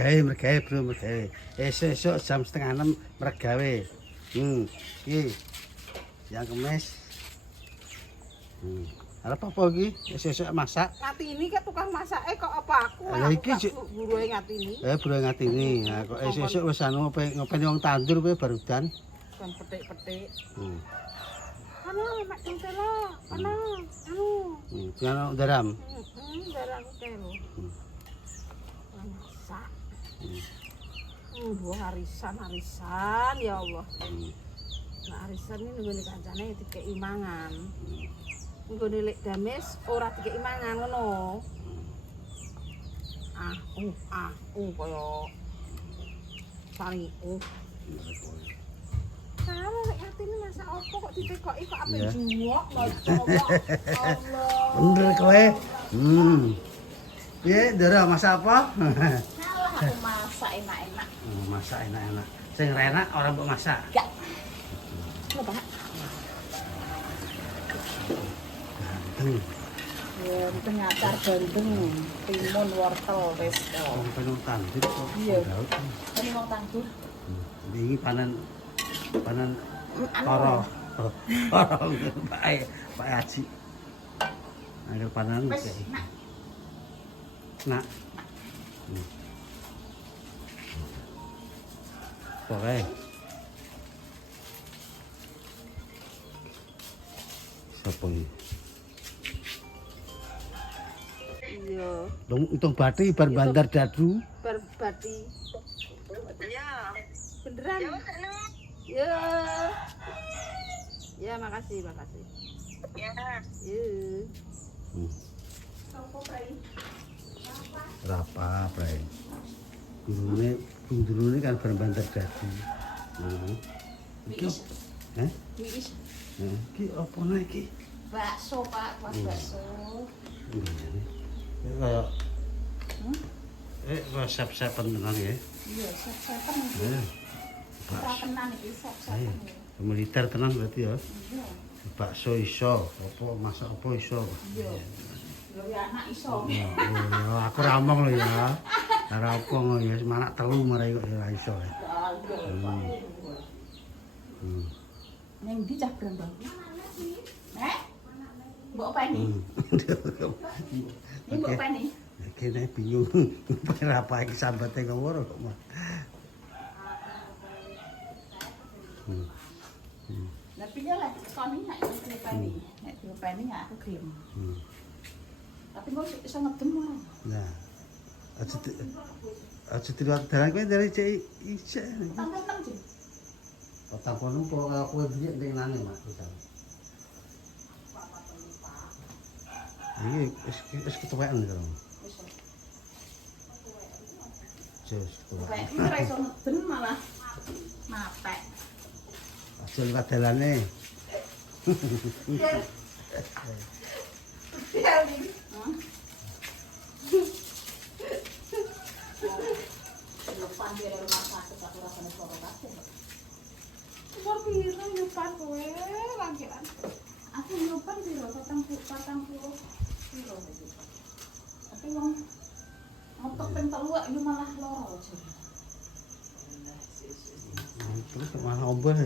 Mergawe bro, mergawe. Esok jam 5:30 mergawe. Iki. Yang kemis. Arep apa iki? Esok masak. Ngatini kek tukang masake kok apa aku? Lah iki buruhe ngatini. bro ngatini. Nah kok esok wis anu ngopeni wong tandur kowe barudan. Kan petik-petik. Ana mak telo. Ana. Piano daram. Darah telo. Masak. Dua harisan ya Allah. Nah harisan ini nggone kancane dikeki mangan. Nggone lek dames ora dikeki mangan ngono. Kaya paling Kalau lek atine masak opo kok ditekoki kok ape juwok Allah. Bener kowe. Piye, Ndara masak apa? Salah aku masak enak-enak. Masak enak-enak. Sing enak ora mbok masak. Enggak. Coba. Ganteng. Ganteng acar ganteng, timun wortel wis to. Penuh tandur kok. Iya. Ini wong tandur. Iki panen karo. Karo Pak Haji. Angger panen Wis, nak. Oke. Siapa ini? Iya. Dong untung bathi bar bandar dadu. Berbati. Ya. Beneran. Ya. Ya, makasih. Ya. Ya. Berapa, Pray? Gundurune kan bar bandar dadu. Iki. Iki apa nek iki? Bakso, Pak, bakso. Kayak resep-resepan tenan ya. Iya, sep-sepen. Ora tenan iki sep-sepen. Militer tenan berarti ya. Iya. Bakso iso, apa masak apa iso. Iya. Lho ya anak iso. Ya, aku ra omong lho ya. Ora apa ngono ya, anak telu marai kok ora iso. Ning ndi cah Brambang? Mbok openi? Ini mbok openi? Kene bingung. Apa iki sambate ngono kok. Lah piye lah koni nek diopeni. Nek diopeni ya aku gelem. Tapi kok iso ngedem ora? Nah. Aja dilihat dalan kowe dari cek isek. Tambah 6 jam. Otak kono kok kowe biyen ning nane, Mak. Iki wis ketuwekan karo. Jos ketuwekan. Kayak iki ora iso ngedem malah matek. Aja liwat dalane. Depan di rumah sakit aku rasanya suara kabeh. Kok piro nyupan kowe langkiran? Aku nyupan piro 40 piro nyupan. Tapi wong motok ping 3 yo malah loro aja. Terus malah ombol.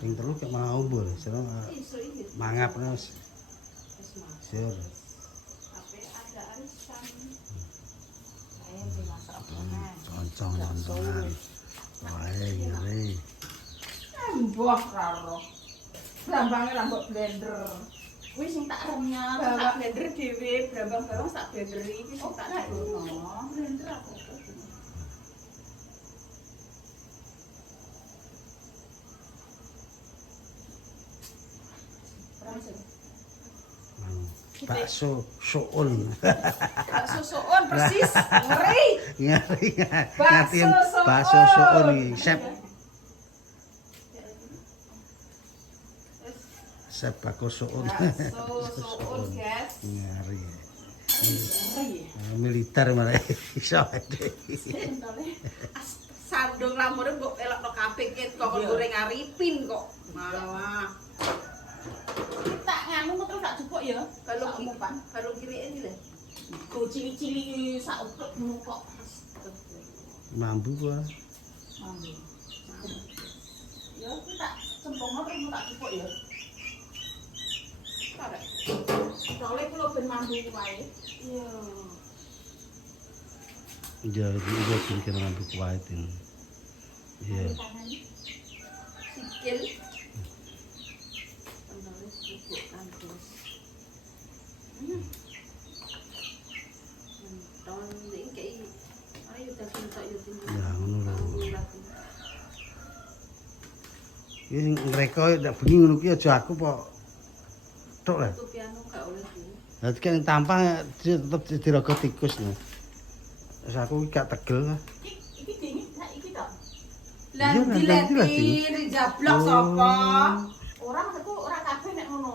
Ping telu kok malah ombol. Seneng mangap terus. Sur. Concong-concongan. Wae ngeri. Mbah karo. Brambange ra mbok blender. Kuwi sing tak remnya, tak blender dhewe, brambang bareng tak blenderi iki sing tak dono. Blender aku. Bakso soun. Bakso soun persis, ngeri. Ngeri. Bakso soun. Bakso soun iki, Chef. Chef bakso soun. Bakso soun, guys. Ngeri. Ngeri. Militer malah iso. Sandung lamure mbok elokno kabeh kok goreng aripin kok. Malah. Tak nganu terus tak jupuk ya. Kalau umpan, kalau kirike iki lho. Go cili-cili sak upuk ngono kok. Mambu gua. Mambu. Ya aku tak cempong apa mau tak cupuk ya. Karek. Soalnya aku lo ben mambu wae. Iya. Iya, itu bikin mambu kuat ini. Iya. Sikil. Penulis cupuk kampus. Menton iki kayak ayo tak entuk yo tin. Ya ngono lho. Ini mereka ndak bengi ngono ki aja aku kok tok lah. Tuh piano gak oleh sih. Lah kan tampang tetep dirogo tikus lho. Terus aku gak tegel lah. Iki dingin gak iki tok. Iya, Lah nanti lah, dileti dijablok sapa? Ora maksudku ora kabeh nek ngono.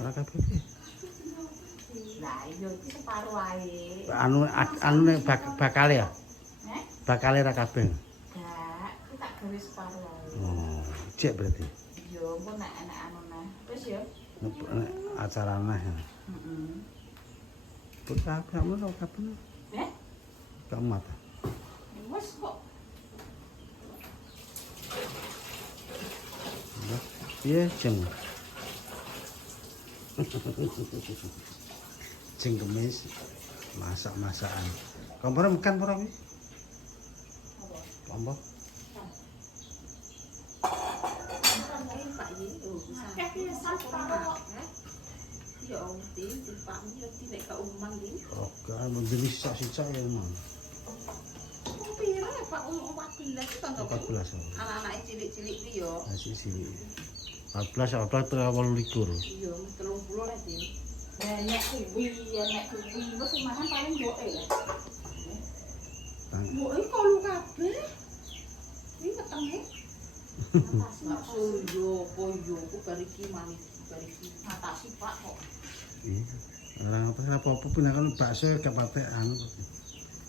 Ora kabeh iki. Lah iya iki separo wae. Anu nek bakale ya. Heh? Bakale ra kabeh. Gak, iki tak gawe separo wae. Oh, cek berarti. Yo engko nek enek anu nah. Wis ya. Nek acara neh. Heeh. Putra kamu ora kabeh. Heh? Kamu mata. Wis kok. Iya, jeng. Jeng kemis masak-masakan. Kompor makan ora kuwi? Apa? Kompor. Ya mesti simpak iki nek gak umuman iki. Oh, kan jenis sisa-sisa ya, Mang. Kok pira ya Pak 14 kan kok. 14. Anak-anak cilik-cilik iki yo. Masih sini. 14 apa itu 28. Iya, 30 lah Din. Lah nek kuwi wis mangan paling mboke ya. Mboke kolu kabeh. Iki ketenge. Maksud yo koyo ku bariki manis bariki. Matasi Pak kok. Iya. Ora apa-apa pinakan bakso gak patek anu.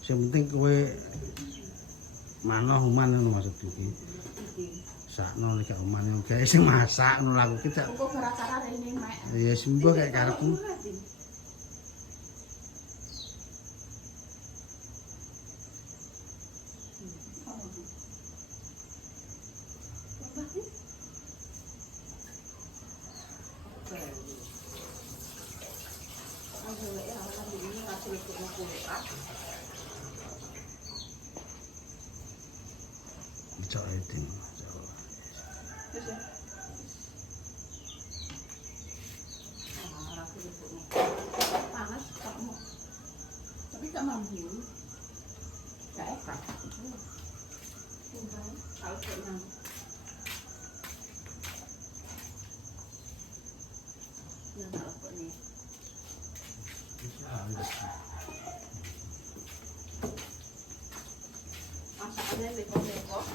Sing penting kowe manoh uman ngono maksud iki. Iki. Sakno nek gak uman yo gawe sing masak ngono aku ki tak. Kok ora acara rene mek. Ya sembuh kayak karepmu. Cok itu. Panas kamu. Tapi gak mampu. Gak enak. Kalau kena. Ya kalau kena. Masakannya lekok-lekok.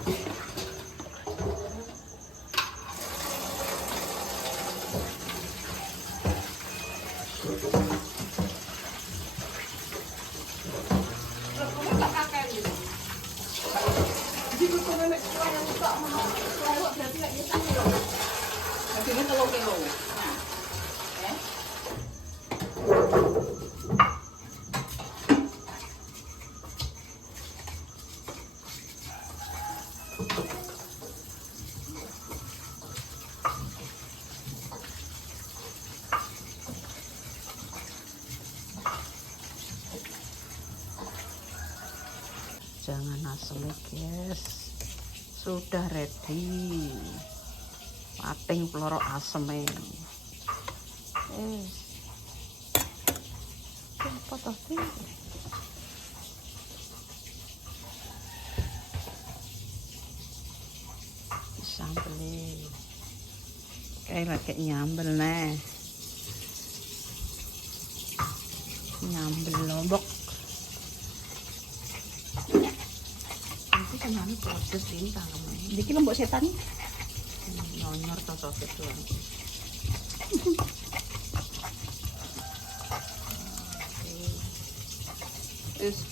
Jangan asal guys, sudah ready. Pating pelorok aseme. Apa toh ini? Sambel. Kayak lagi nyambel nih. Nyambel lombok. Nanti kan anu proses ini tangan. Jadi lombok setan. Nonyor to soket doang.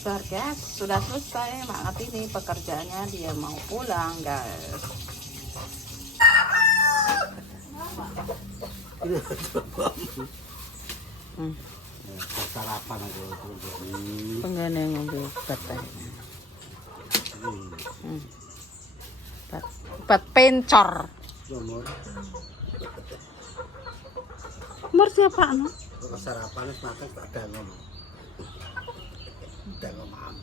Bar guys, sudah selesai. Maaf ini pekerjaannya, dia mau pulang guys. sarapan aku jadi. Penggane ngombe obat teh. Obat pencor. Umur. Umur siapa no? Kok sarapan wis mateng tak dangom. Dangom am.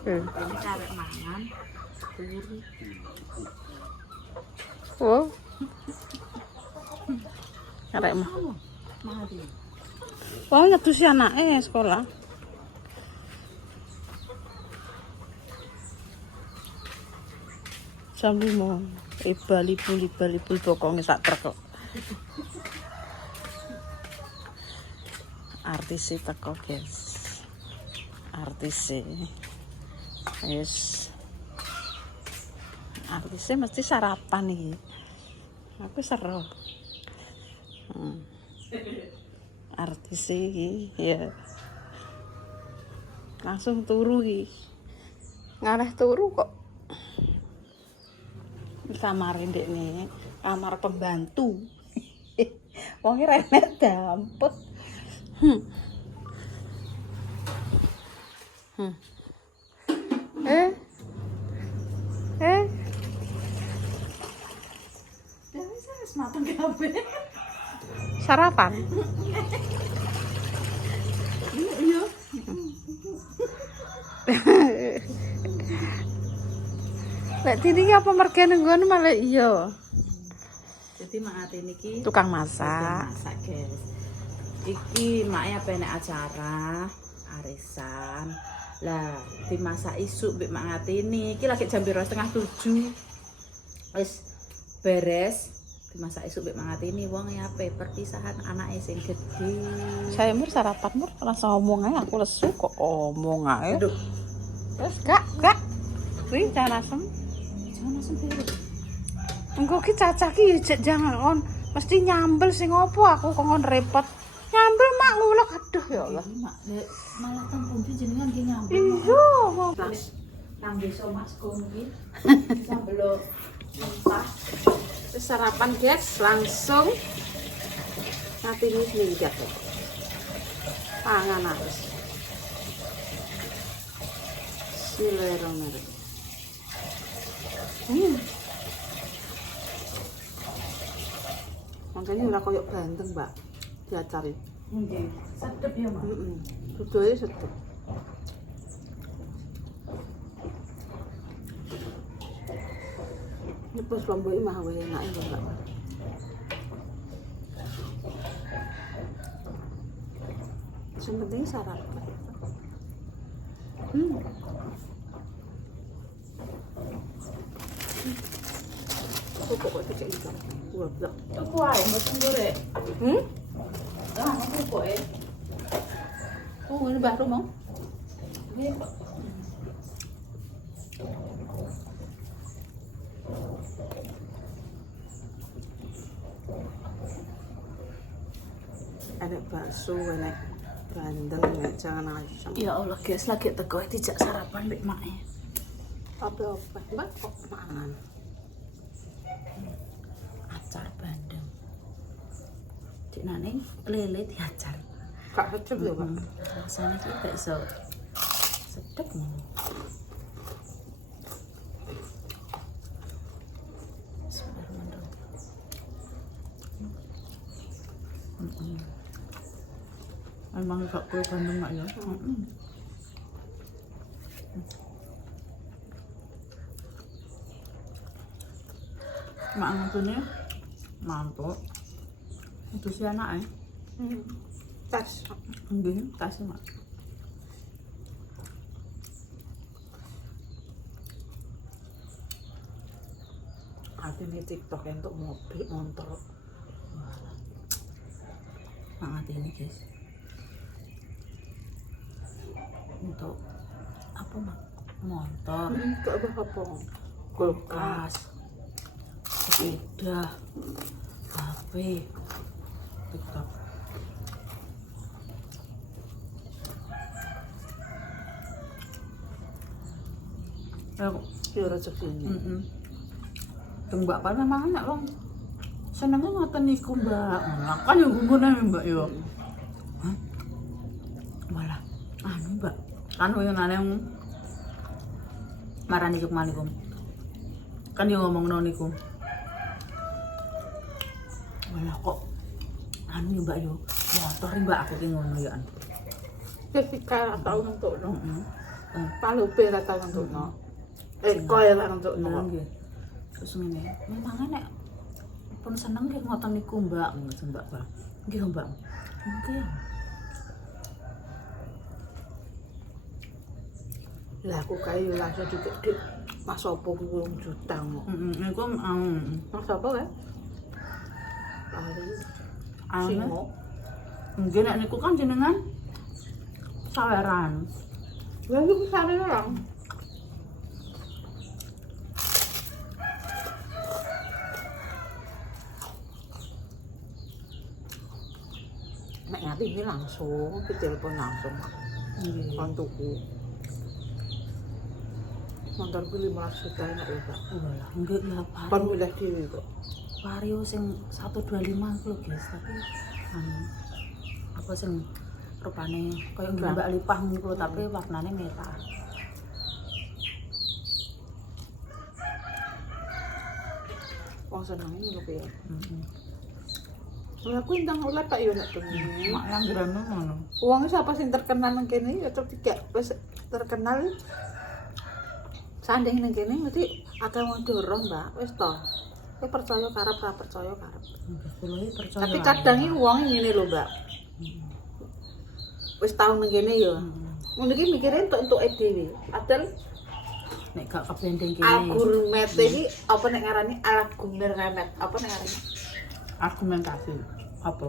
Ini karek mangan. Turu. Oh. Karek mah. Wah, nyetusi anake sekolah. Jam 5. Libal pokoknya sak truk kok. Artis teko, guys. Artis yes. Artis mesti sarapan iki. Aku seru. Artis iki ya. Langsung turu iki. Ngareh turu kok. Di kamar ndekne, kamar pembantu. Wong rene dampet. Matang kabeh. Sarapan. Iya. Lek tini apa mergane nggon malah iya. Jadi mak ati niki Tukang masak. masak, guys. Iki maknya apa nek acara arisan. Lah, dimasak isuk mbek mak ngatini. Iki lagi jam 6:30. Wis beres. Dimasak isuk mbek mak ngatini wong ya ape perpisahan anake sing gedhe. Saya mur sarapan mur langsung ngomong aja aku lesu kok ngomong aja. Aduh, Terus gak. Wih, jangan asem. jangan langsung beres. Engko ki cacah ki jangan on mesti nyambel sing opo aku kok ngon repot. Nyambel mak ngulek aduh ya Allah. Ini mak malah tang pundi jenengan ki nyambung. Iya. Nang desa Mas Komi. Sambelo mentah. Terus sarapan guys langsung nanti ini minggat ya. Pangan harus. Bismillahirrahmanirrahim. Makanya udah koyok banteng mbak diacari. Nggih, sedep ya, Mak. Budaya sedep. Ini pas lombok ini mah enak itu mbak. Yang penting sarapan. Aku kok cek ikan. Wah, blok. Tuku ae mboten gorek. Ah, tuku ae. Oh, ini baru mau. Nggih, Pak. Ada bakso, enak bandeng, enak jangan asam. Ya Allah, guys, lagi teko dijak sarapan mbek mak e. Apa-apa, mbak kok mangan. Acar bandeng. Dik nane lele diacar. Kak kecil ya, Pak. Rasane ki gak iso sedep ngono. Emang gak kue bandeng mak ya? Mak ngantune mantuk. Itu si anak Tas. nggih tas mak. Aku nih TikTok untuk mobil motor. Mak ini guys. Untuk apa mak? Motor, Gak apa-apa. kulkas, sepeda, HP, TikTok. Ya rezeki ini. Tunggu apa memang enak loh. senenge ngoten niku, Mbak. Ngono kan yo ngene Mbak yo. Hah? Malah anu, Mbak. Kan yo nane marani kemanikum. Kan yo ngomongno niku. Malah kok anu yo Mbak yo. Motor Mbak aku ki ngono ya. Jessica tau nentokno. Heeh. Palupe ra tau nentokno. Koe ra nentokno. Nggih. Terus ngene, memang nek pun seneng nggih ngoten niku Mbak, ngoten Mbak. Nggih Mbak. Nggih. Lah aku kae yo langsung dik Mas opo kuwi wong jutang kok. Niku Mas apa kae? Paling anu. singo. Nggih nek niku kan jenengan saweran. Lah iku sare orang. Nek ngati iki langsung, ditelepon langsung. Nggih. Kon tuku. Motorku 15 juta enak ya, Pak. Walah, nggih ya Kon Pak. milih dhewe kok. Vario sing 125 lho guys, tapi anu apa sing rupane koyo Mbak Lipah ngono tapi warnane merah. Wong seneng ngono piye. Heeh. Lah aku intang oleh Pak yo nek bengi. Mak langgaran ngono. Wong siapa sing terkenal nang kene ya terus tiga wis terkenal. Sanding nang kene mesti akeh wong dorong, Mbak. Wis to. Kowe percaya karep ra percaya karep. Kula iki percaya. Tapi kadang iki wong ngene lho, Mbak. Wis tau nang kene ya. Ngono iki mikire entuk-entuke dhewe. Padahal Nek gak kebendeng kene. argument iki apa nek ngarani argument apa nek ngarani? Argumentasi apa?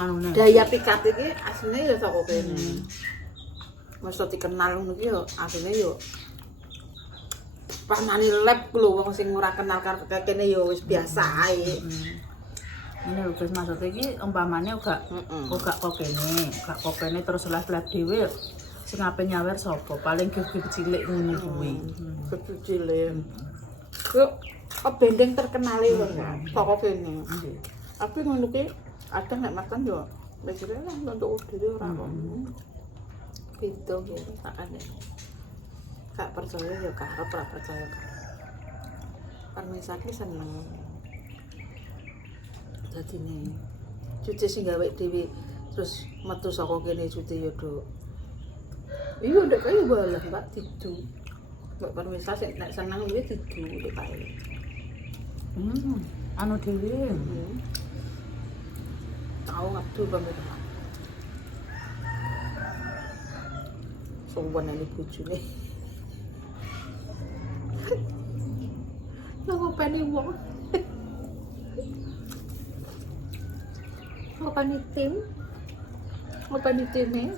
Anune. Daya pikat iki asline ya saka kene. Mesti dikenal ngono iki ya asline ya pamane lab lho wong sing ora kenal karo kene ya wis biasa ae. Ini lho guys, maksud iki umpamane uga kok kene terus live dhewe sing ape nyawer sapa? Paling gif-gif cilik ngono kuwi. Kecil. Kok bendeng terkenale lho saka kene. Nggih. Tapi ngono ki kadang nek makan yo wis kira lah untuk dhewe ora kok. Pintu ya takane. Gak percaya ya karep ora percaya karep. Permisake seneng. Dadine cuci sing gawe dhewe terus metu saka kene cuci yo do. Iya ndek kaya balah Mbak didu. Mbak permisa sing nek seneng kuwi didu ndek kae. Anu dhewe. Tahu ngabdu pemirsa. Sowan ini bojone. Lah ngopeni wong. Ngopeni time.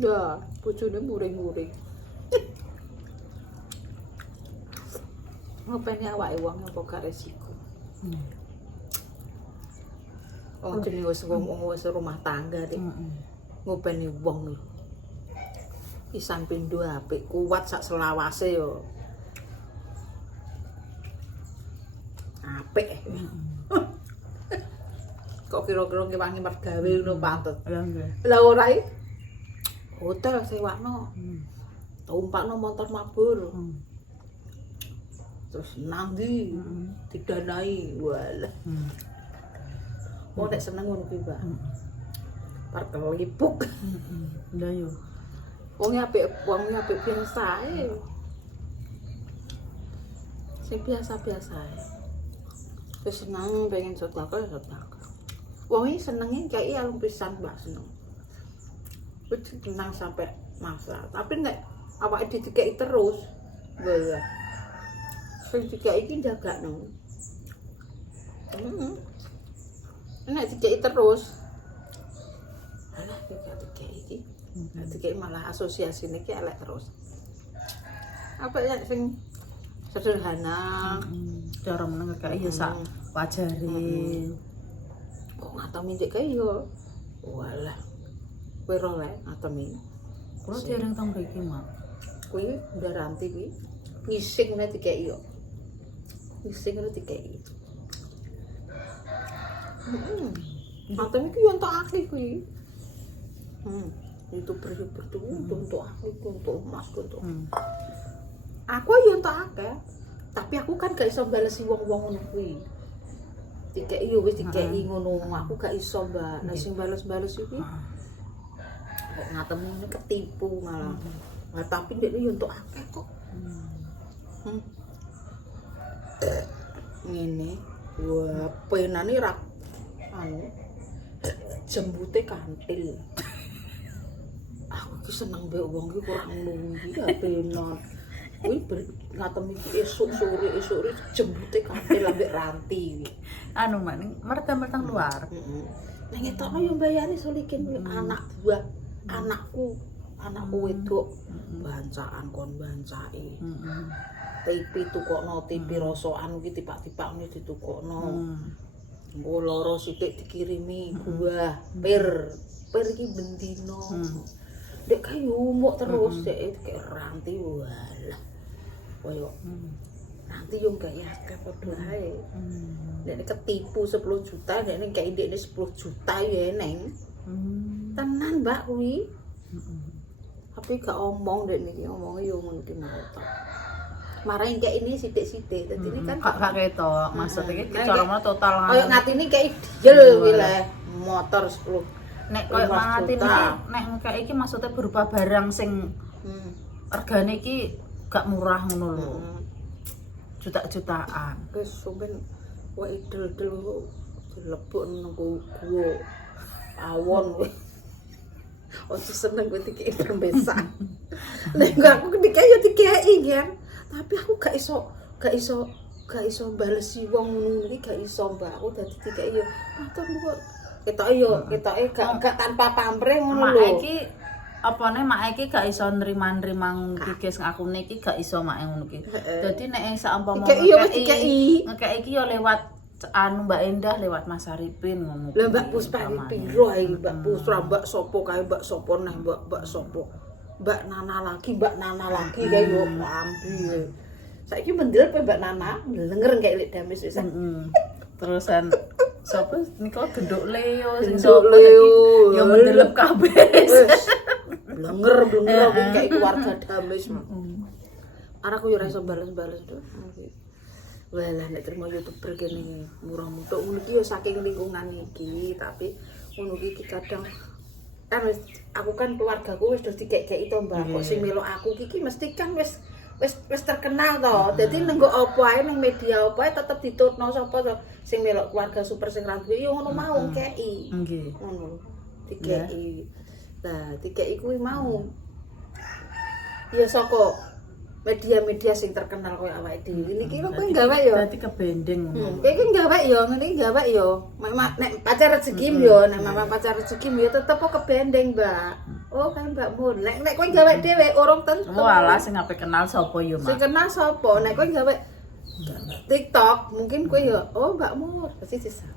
Ya, bojone muring-muring. Ngopeni awake wong apa gak resiko. Oh, jenenge wis wis rumah tangga dik. Ngopeni wong lho. Pisan pindho apik, kuat sak selawase yo. Apik. Kok kira-kira ngewangi mergawe ngono pantes. Lah nggih. Lah ora iki hotel sewakno. Tumpakno motor mabur. Terus nang ndi? Didanai. Walah. Wong nek seneng ngono kuwi, Mbak. Perkelipuk. Lah yo. Wong apik biasa ae. Sing biasa-biasa ae. Wis seneng pengen sedekah ya sedekah. Wong iki senenge kaya alung pisan Mbak seneng. Wis tenang sampai masa. Tapi nek awake didikeki terus, ya. Sing dikeki iki jagakno. Nek dikeki terus, alah dikeki iki. Dikeki malah asosiasine iki elek terus. Apa ya sing sederhana. Cara meneng kayak ya sak wajare. Kok ngatomi ndek kae yo. Walah. Kowe ro lek ngatomi. Kulo dereng teng mriki, Mak. Kuwi ndaranti kuwi ngising nek dikeki yo. Ngising nek dikeki. Ngaten iki yo entuk akeh kuwi. YouTuber tuh untuk aku untuk emas untuk. Aku yo entuk akeh. Tapi aku kan gak iso balesi wong-wong ngono kuwi. Dikeki yo wis dikeki ngono, aku gak iso, Mbak. Nek sing bales-bales iki kok ngatemune ketipu malah. Nah, tapi ndekne yo entuk akeh kok. Ngene, wah penane ra anu jembute kantil. Aku ki seneng mbek wong ki ora ngono iki ya penan. Kuwi ngatem iki esuk sore jembute kantil ambek ranti. Anu man, mertang luar. Ning etokno yo mbayari solikin anak buah anakku wedok bancaan kon bancake. TV tukokno TV rosokan iki tipak-tipakne ditukokno. Engko loro sithik dikirimi buah pir iki bendino. Dek kayu umuk terus dek kayak ranti walah. Koyo nanti yo gak ya akeh padha ae. Nek ketipu 10 juta, nek kayak ndekne 10 juta ya eneng. Tenan Mbak kuwi. Tapi gak omong dek niki omonge yo ngono ki mau tok. Marahin kayak ini sithik-sithik. Dadi ini kan gak ketok. Maksud iki carane total. Kayak ngatine kayak dijel kuwi le motor 10. Nek koyo mangati iki nek kayak iki maksudnya berupa barang sing regane iki gak murah ngono lho. Juta-jutaan. Wis sampean wae idel-idel dilebok nang gua awon wis. Ojo seneng kowe dikeki permesan. Nek aku dikeki yo dikeki kan. Tapi aku gak iso balesi wong ngono iki gak iso Mbak. Aku dadi dikeki yo matur nuwun. Ketoke gak tanpa pamrih ngono lho. Mak iki apane mak iki gak iso nrima-nrima ngono iki guys, aku niki gak iso mak ngono iki. Dadi nek saumpama ngekeki iki yo lewat anu Mbak Endah lewat Mas Arifin ngono. Lah Mbak Puspa iki piro ae Mbak Pusra, Mbak sopo kae Mbak sopo neh Mbak sopo. Mbak Nana lagi kae yo ambi. Saiki mendel pe Mbak Nana, denger kayak lek damis wis. Terusan sapa niku genduk Leo sing Genduk sapa Leo. iki yo mendelep kabeh. Blenger kayak keluarga damis. Araku yo ora iso bales-bales tuh. Walah nek terima YouTuber kene murah mutuk ngono iki yo saking lingkungan iki, tapi ngono iki kadang kan wis aku kan keluargaku wis dikek-keki to Mbak. Kok sing melok aku iki mesti kan wis terkenal to. Dadi nenggo apa ae ning media apa ae tetep ditutno sapa to sing melok keluarga super sing ra duwe yo ngono mau keki. Nggih. Ngono. Dikeki. Nah, dikeki kuwi mau. Ya saka media-media sing terkenal koyo awake dhewe niki kok kowe gawe yo. Dadi kebending ngono. Kowe iki gawe yo, ngene iki gawe yo. Nek pacar rezeki yo, nek mama pacar rezeki yo tetep kok kebending, Mbak. Oh, kan Mbak Mun. Nek kowe gawe dhewe urung tentu. Walah sing ape kenal sapa yo, Sing Mak. kenal sapa? Nek kowe gawe TikTok, mungkin kowe yo, oh Mbak Mun, pasti sisa.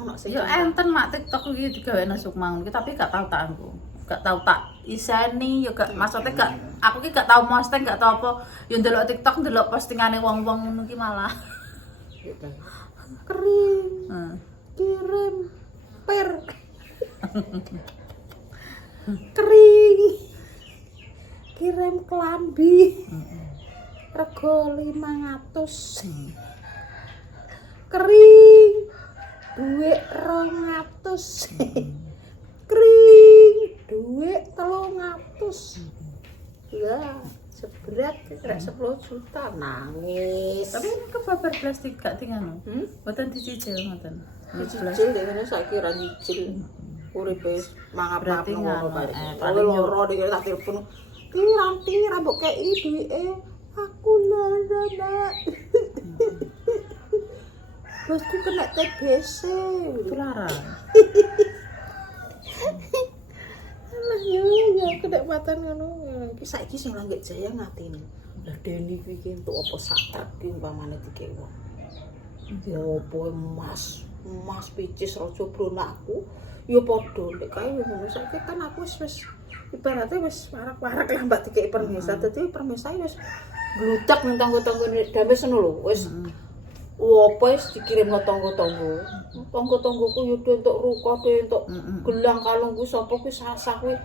Ono sing Yo enten Mak TikTok iki digawekno Sukma ngono tapi gak tau tak aku. Gak tau tak iseni yo gak maksudnya gak aku ki gak tau posting gak tau apa yo ndelok TikTok ndelok postingane wong-wong ngono ki malah kering. Kirim per. Kering. Kirim klambi. Rego 500. Kering. Duit 200. Kering. Duit 300. Ya, seberat kira 10 juta nangis. tapi ini kebabar plastik gak tinggal mboten dicicil ngoten Dicicil deh kan saiki ra nyicil. Uripe mangap-mangap Berarti ngono ngono, bae. paling Kalau loro dhewe tak telepon. Ki ranti ra mbok kei duwike. Aku lara, Nak. Bosku kena TBC. tularan Alah yo kedapatan ngono. Ki saiki sing langgek jaya ngatine. Lah Deni iki entuk apa sakit ki umpamane dikek wong. Ya opo emas picis raja bronakku ya padha nek kae ngono saiki kan aku wis ibaratnya wis warak-warak lah mbak dikek permesa. Dadi permesa wis gludak nang tangga-tangga dames ngono lho. Apa wis dikirim ke tangga-tangga. Tangga-tanggaku yo entuk ruko, entuk gelang kalung ku sapa kuwi sasah kuwi.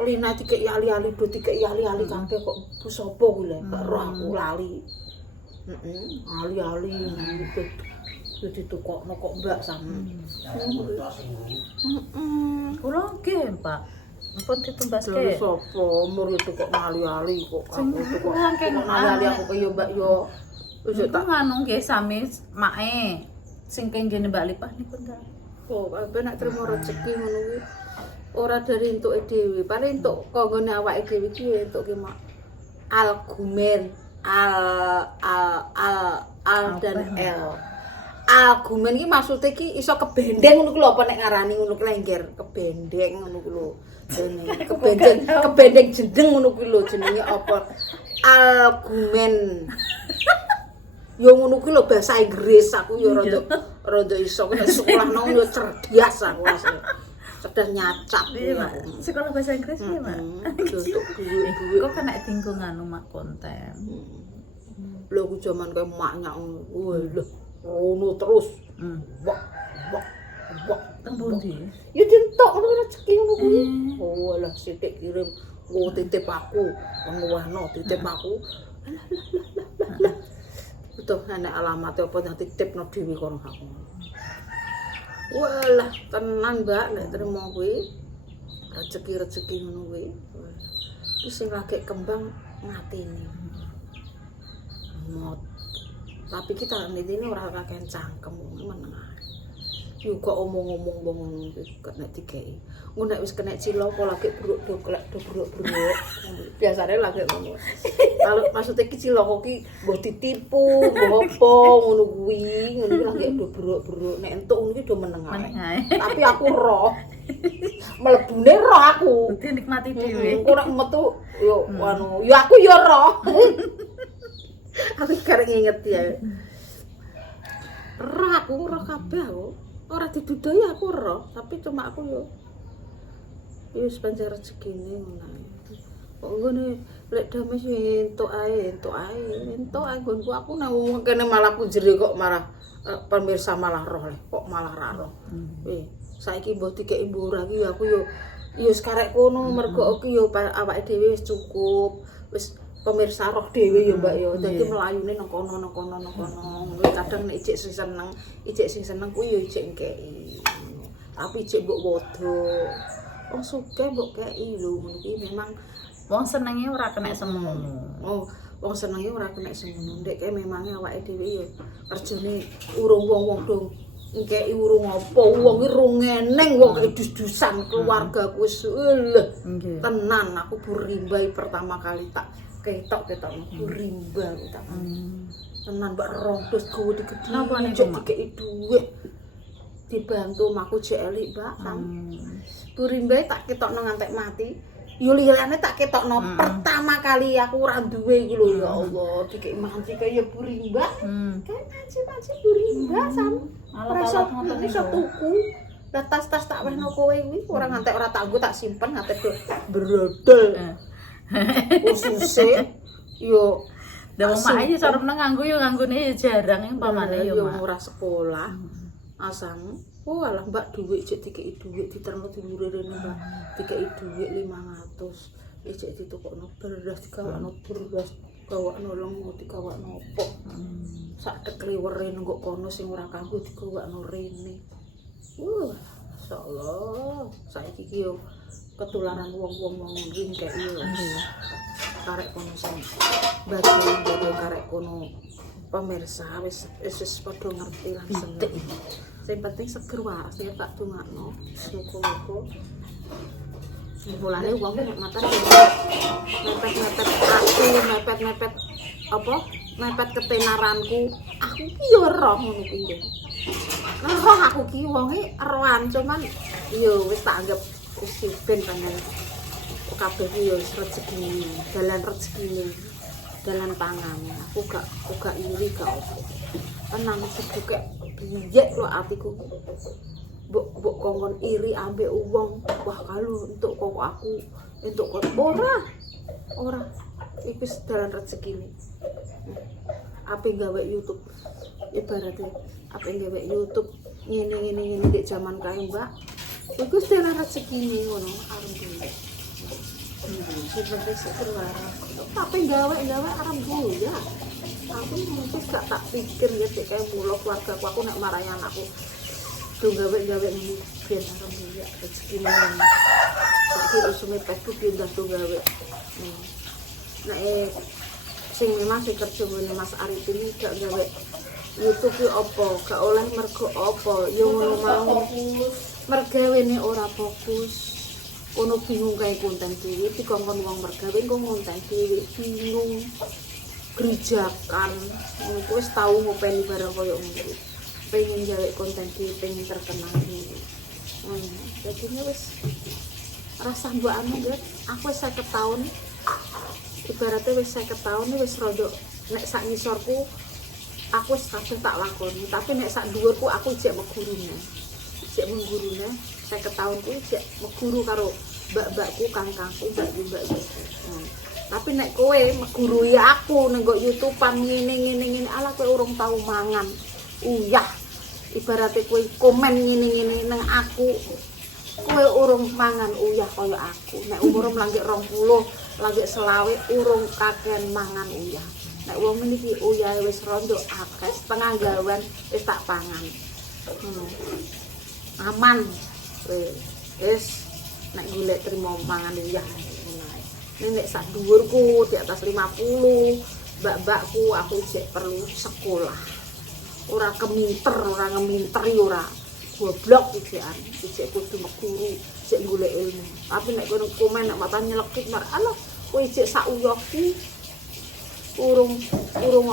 Lina dikek ali-ali do dikek ali-ali kabeh kok bu sapa kuwi lho. Gak roh aku lali. Ali-ali dadi tukokno kok Mbak sampe. Kula nggih, Pak. Ampun ditumbas Lha ke. sapa murid kok ali-ali kok aku kok Saking ali-ali aku kaya Mbak yo. Wis Iku tak nganu nggih sami mae sing kenjene Mbak Lipah niku ta. oh, kabeh nek trimo rezeki ngono kuwi ora dari entuke dhewe, paling entuk kanggone awake dhewe iki entuk ki mak argumen al dan l. Argumen iki maksude ki iso kebendeng ngono ku lho apa nek ngarani ngono ki lengger, kebendeng ngono ku lho. Jenenge kebendeng jendeng ngono ku lho jenenge apa? Argumen. Yo ngono kuwi lho bahasa Inggris aku yo rada iso nek sekolah nang yo cerdas aku asli. Cerdas nyacap Piye, Pak? Sekolah bahasa Inggris piye, Pak? Untuk duit-duit. Kok kena tinggung anu mak konten. Lho ku jaman kaya maknya ngono. Lho, ngono terus. Wak wak wak Teng pundi? ya dientok ngono rezeki ngono kuwi. Oh lah sithik kirim titip aku, ngono titip aku. Betul nek alamat apa yang titipno dhewe kono aku. Walah, tenan Mbak nek trimo kuwi. Rezeki-rezeki ngono kuwi. Iki sing lagi kembang ngatine. Mot. Tapi kita nitine ora kakean cangkem meneng ae. Yo kok omong-omong wong ngono kuwi kok nek dikeki. Ngono nek wis kena cilaka lagi bruk-bruk bruk-bruk. Biasane lagi ngono. Kalau maksudnya iki cilaka ki mbok ditipu, mbok apa ngono kuwi, ngono ki lagi bruk-bruk. Nek entuk ngono ki do meneng ae. Tapi aku roh. Mlebune roh aku. Dadi nikmati dhewe. Engko nek metu yo anu, yo aku yo roh. Aku karek nginget ya. Roh aku roh kabeh aku. Ora didudoi aku roh, tapi cuma aku yo wis pancen rezekine ngono ae. Kok ngene lek dames entuk ae nggonku aku nang wong kene malah punjere kok marah pemirsa malah roh kok malah ra roh. Saiki mbok dikeki mbura iki aku yo wis karek kono mergo iki yo awake dhewe wis cukup. Wis pemirsa roh dhewe ya Mbak ya. Dadi melayune nang kono. Kadang nek ijek sing seneng kuwi ya ijek ngkeki. Tapi ijek mbok wodo. Wong sugih mbok keki lho ngono iki memang Wong senenge ora kena semono. oh, wong senenge ora kena semono. Ndek kae memange awake dhewe ya kerjane urung wong-wong dong ngkeki urung apa. Wong iki rung ngeneng wong kaya dus-dusan keluargaku wis Nggih. tenan aku burimbai pertama kali tak ketok burimba aku tak tenan mbak rontos gowo digedhi Napa niku, cek Mak? dikeki dhuwit dibantu maku jek elik Mbak burimbae tak ketokno ngantek mati yo liyane tak ketokno pertama kali aku ora duwe iki lho ya Allah dikeki manci kaya burimba kan manci burimba sam Alat-alat ngoten iso niku. tuku lah tas-tas tak wehno kowe kuwi ora ngantek ora tak nggo tak simpen ngantek brodol ususe yo Lah wong mak iki sarep nang nganggo yo nganggone jarang yang pamane yo yo mak. ora sekolah asam oh alah Mbak dhuwit jek dikeki dhuwit diterno dimure rene Mbak dikeki dhuwit 500 jek ditukokno beras digawakno beras gawakno lengo digawakno opo sak tekliwere nang kono sing ora kanggo digawakno rene masyaallah saiki iki yo ketularan wong-wong ring kaya yo karek kono sing bagi karek kono pemirsa wis padha ngerti lan seneng. Sing penting seger waras ya tak dongakno. Muga-muga mulane wong nek mata mepet-mepet aku, mepet-mepet apa? Mepet ketenaranku. Aku ki yo roh ngono ki nggih. Roh aku ki wonge rohan cuman yo wis tak anggap wis ben panjen kabeh ki yo rezeki, dalan dalan pangan. Aku gak iri gak opo. Tenang sebuke biyek lho atiku. Mbok kongkon iri ambek wong. Wah kalau entuk kok aku, entuk kok ora. Iki dalan rezekine. Ape gawe YouTube ibaratnya apa yang gawe YouTube ngene di zaman kae Mbak. Iku setelah rezeki ngono alhamdulillah. Seperti sekarang. Apa yang gawe alhamdulillah. Aku mungkin gak tak pikir ya kayak mulo keluarga aku nek marahi anakku. Tuh gawe ini ben alhamdulillah rezeki nang. Tapi usume Facebook pindah tuh gawe. Nek sing memang sing kerja ngene Mas Arif ini gak gawe YouTube ki opo, gak oleh mergo opo, yo ngono mau. Mergawene ora fokus. Ono bingung kae konten dhewe, dikongkon wong mergawe kok konten dhewe bingung. Gerijakan, aku wis tau ngopeni barang koyo ngono. Pengen gawe konten dhewe, pengen terkenal iki. Jadi wis rasa mbok anu ya, aku wis 50 tahun. Ibaratnya wis 50 tahun wis rada nek sak ngisorku aku wis kabeh tak lakoni, tapi nek sak dhuwurku aku jek megurune. Jek menggurune 50 tahun kuwi jek meguru karo mbak-mbakku, kangkangku, mbak-mbakku. Tapi nek kowe megurui aku nang YouTube-an ngene ala kowe urung tau mangan. Uyah. Ibaratnya kowe komen ngene nang aku. Kowe urung mangan uyah kaya aku. Nek umurmu langgek 20, langgek 20 urung kakean mangan uyah. Nek wong niki uyah wis rondo akeh, setengah gawan wis tak pangan. Aman. Wis nek golek trimo mangan uyah. Nek sak dhuwurku di atas 50, mbak-mbakku aku jek perlu sekolah. Ora keminter, ora ngeminteri ora. Goblok ijekan, ijek kudu meguru, jek golek ilmu. Tapi nek kowe komen nek mata nyelekit mar, alah kowe jek sak uyahku urung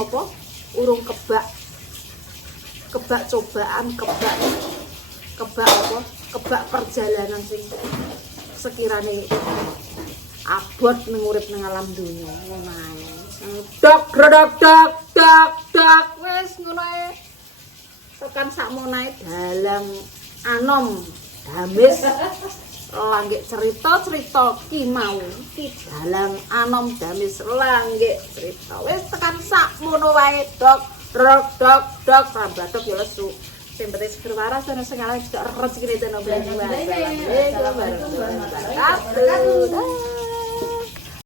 apa? Urung kebak cobaan, kebak apa? Kebak perjalanan sing sekirane abot ning urip ning alam dunya ngono ae. Dok wis ngono ae. Tekan sakmonae dalang anom damis langgek cerita ki mau ki dalang anom damis langgek cerita wis tekan sakmono wae dok rambatok ya lesu sing penting seger waras ana sing ala juga rezekine tenan. Assalamualaikum warahmatullahi wabarakatuh.